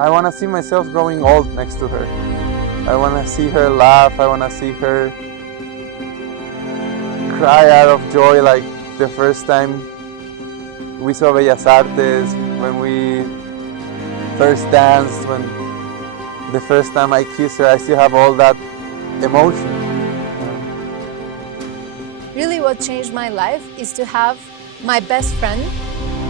I want to see myself growing old next to her. I want to see her laugh. I want to see her cry out of joy like the first time we saw Bellas Artes, when we first danced, when the first time I kissed her. I still have all that emotion. Really what changed my life is to have my best friend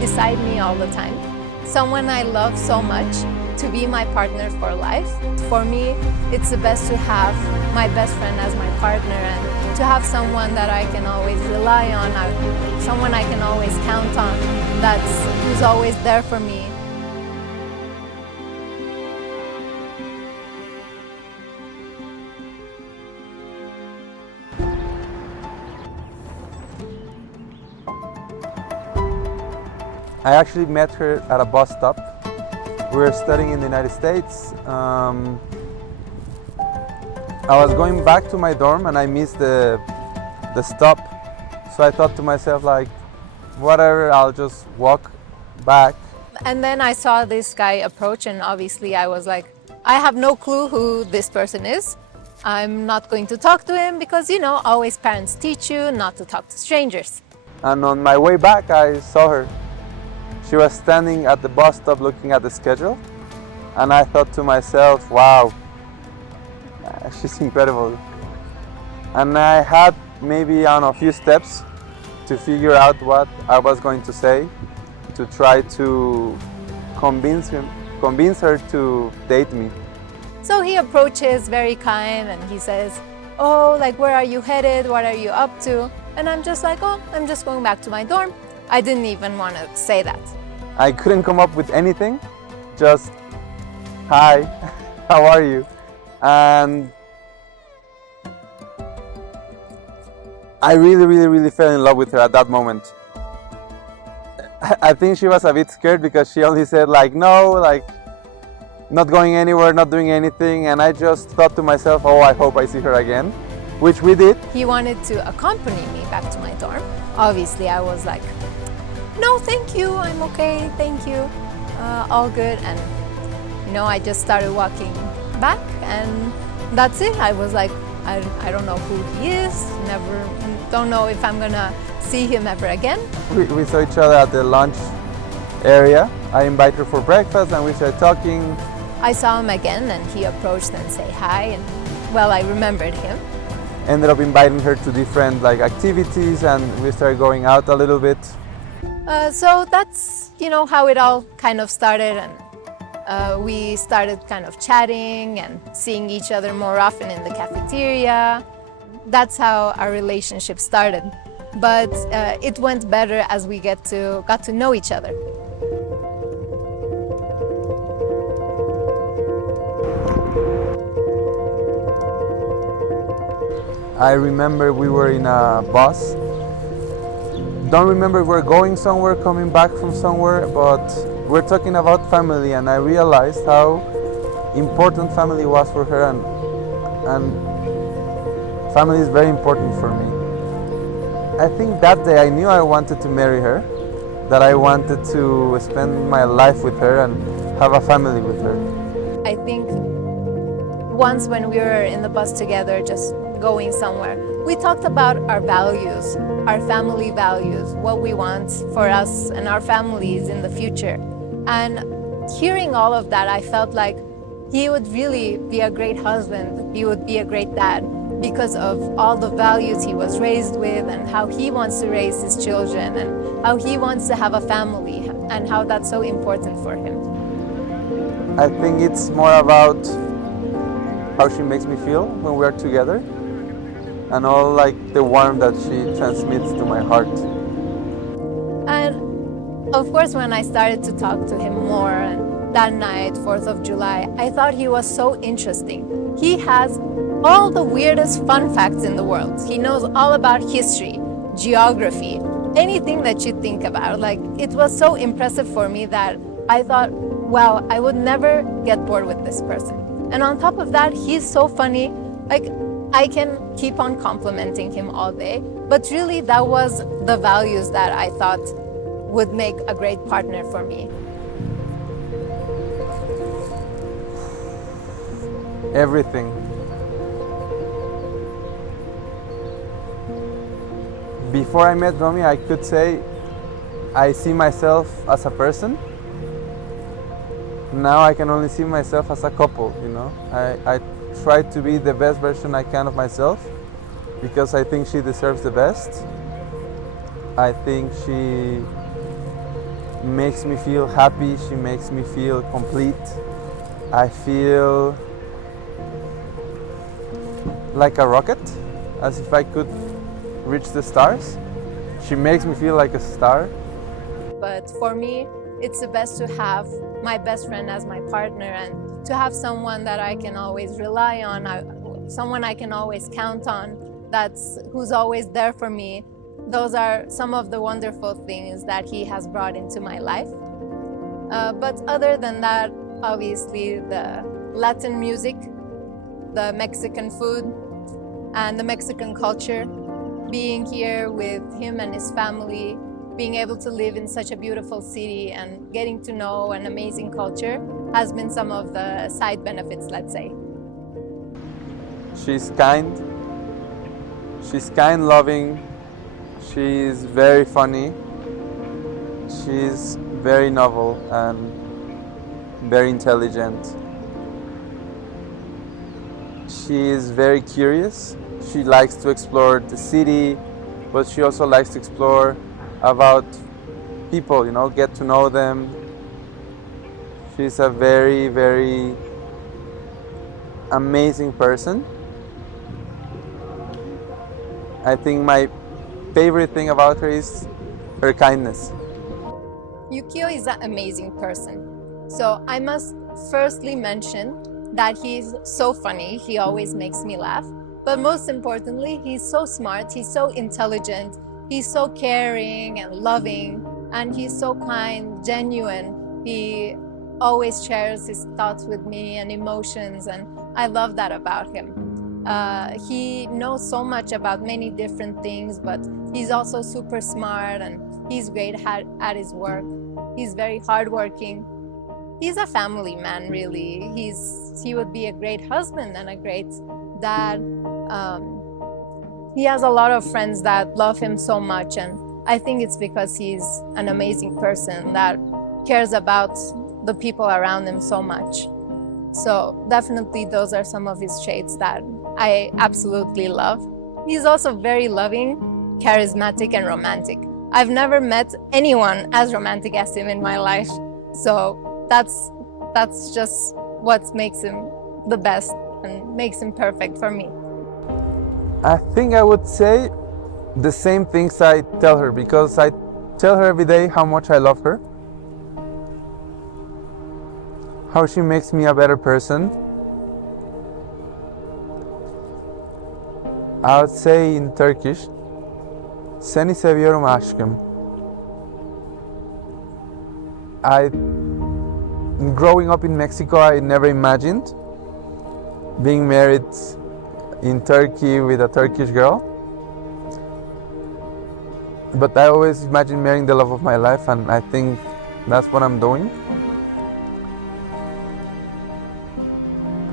beside me all the time. Someone I love so much to be my partner for life. For me, it's the best to have my best friend as my partner and to have someone that I can always rely on, someone I can always count on, who's always there for me. I actually met her at a bus stop. We were studying in the United States. I was going back to my dorm and I missed the stop. So I thought to myself, like, whatever, I'll just walk back. And then I saw this guy approach and obviously I was like, I have no clue who this person is. I'm not going to talk to him because, you know, always parents teach you not to talk to strangers. And on my way back, I saw her. She was standing at the bus stop looking at the schedule. And I thought to myself, wow, she's incredible. And I had maybe, I don't know, a few steps to figure out what I was going to say, to try to convince her to date me. So he approaches very kind and he says, oh, like, where are you headed? What are you up to? And I'm just like, oh, I'm just going back to my dorm. I didn't even want to say that. I couldn't come up with anything, just, hi, how are you? And I really fell in love with her at that moment. I think she was a bit scared because she only said like, no, like, not going anywhere, not doing anything. And I just thought to myself, oh, I hope I see her again, which we did. He wanted to accompany me back to my dorm. Obviously, I was like, no, thank you, I'm okay, thank you, all good. And, you know, I just started walking back and that's it. I was like, I don't know who he is, don't know if I'm gonna see him ever again. We saw each other at the lunch area. I invited her for breakfast and we started talking. I saw him again and he approached and said hi, and well, I remembered him. Ended up inviting her to different activities and we started going out a little bit. So that's, you know, how it all kind of started, and we started kind of chatting and seeing each other more often in the cafeteria. That's how our relationship started. But it went better as we got to know each other. I remember we were in a bus. Don't remember if we're going somewhere, coming back from somewhere, but we're talking about family, and I realized how important family was for her, and family is very important for me. I think that day I knew I wanted to marry her, that I wanted to spend my life with her and have a family with her. I think once when we were in the bus together, just going somewhere, we talked about our values, our family values, what we want for us and our families in the future. And hearing all of that, I felt like he would really be a great husband, he would be a great dad, because of all the values he was raised with and how he wants to raise his children and how he wants to have a family and how that's so important for him. I think it's more about how she makes me feel when we're together, and all the warmth that she transmits to my heart. And of course, when I started to talk to him more, and that night, 4th of July, I thought he was so interesting. He has all the weirdest fun facts in the world. He knows all about history, geography, anything that you think about. It was so impressive for me that I thought, wow, I would never get bored with this person. And on top of that, he's so funny. I can keep on complimenting him all day, but really that was the values that I thought would make a great partner for me. everything. Before I met Romi, I could say I see myself as a person. Now I can only see myself as a couple, you know. I try to be the best version I can of myself because I think she deserves the best. I think she makes me feel happy, she makes me feel complete. I feel like a rocket, as if I could reach the stars. She makes me feel like a star. But for me, it's the best to have my best friend as my partner and to have someone that I can always rely on, someone I can always count on, who's always there for me. Those are some of the wonderful things that he has brought into my life. But other than that, obviously the Latin music, the Mexican food, and the Mexican culture, being here with him and his family, being able to live in such a beautiful city and getting to know an amazing culture has been some of the side benefits, let's say. She's kind, loving, she's very funny, she's very novel and very intelligent. She is very curious. She likes to explore the city, but she also likes to explore about people, you know, get to know them. She's a very, very amazing person. I think my favorite thing about her is her kindness. Yukio is an amazing person. So I must firstly mention that he's so funny, he always makes me laugh. But most importantly, he's so smart, he's so intelligent, he's so caring and loving, and he's so kind, genuine. He always shares his thoughts with me and emotions, and I love that about him. He knows so much about many different things, but he's also super smart and he's great at his work. He's very hardworking. He's a family man, really. He would be a great husband and a great dad. He has a lot of friends that love him so much, and I think it's because he's an amazing person that cares about the people around him so much. So definitely those are some of his traits that I absolutely love. He's also very loving, charismatic, and romantic. I've never met anyone as romantic as him in my life. So that's just what makes him the best and makes him perfect for me. I think I would say the same things I tell her, because I tell her every day how much I love her, how she makes me a better person. I would say in Turkish, "Seni seviyorum aşkım." Growing up in Mexico, I never imagined being married in Turkey with a Turkish girl. But I always imagined marrying the love of my life, and I think that's what I'm doing.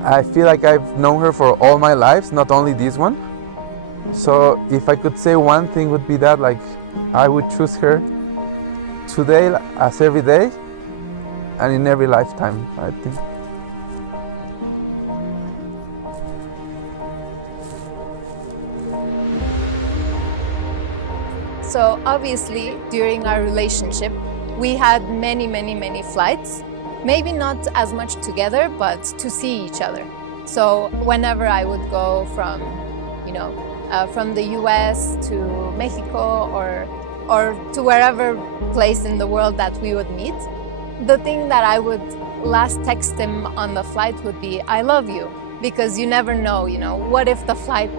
I feel like I've known her for all my lives, not only this one. So if I could say one thing, would be that, like, I would choose her today as every day and in every lifetime, I think. So obviously, during our relationship, we had many flights. Maybe not as much together, but to see each other. So whenever I would go from, from the US to Mexico or to wherever place in the world that we would meet, the thing that I would last text him on the flight would be, "I love you," because you never know, what if the flight,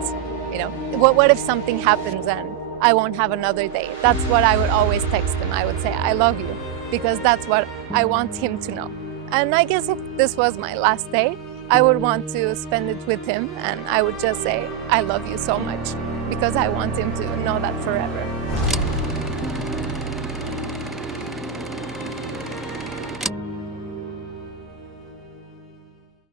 what if something happens and I won't have another day. That's what I would always text him. I would say, "I love you," because that's what I want him to know. And I guess if this was my last day, I would want to spend it with him, and I would just say, "I love you so much," because I want him to know that forever.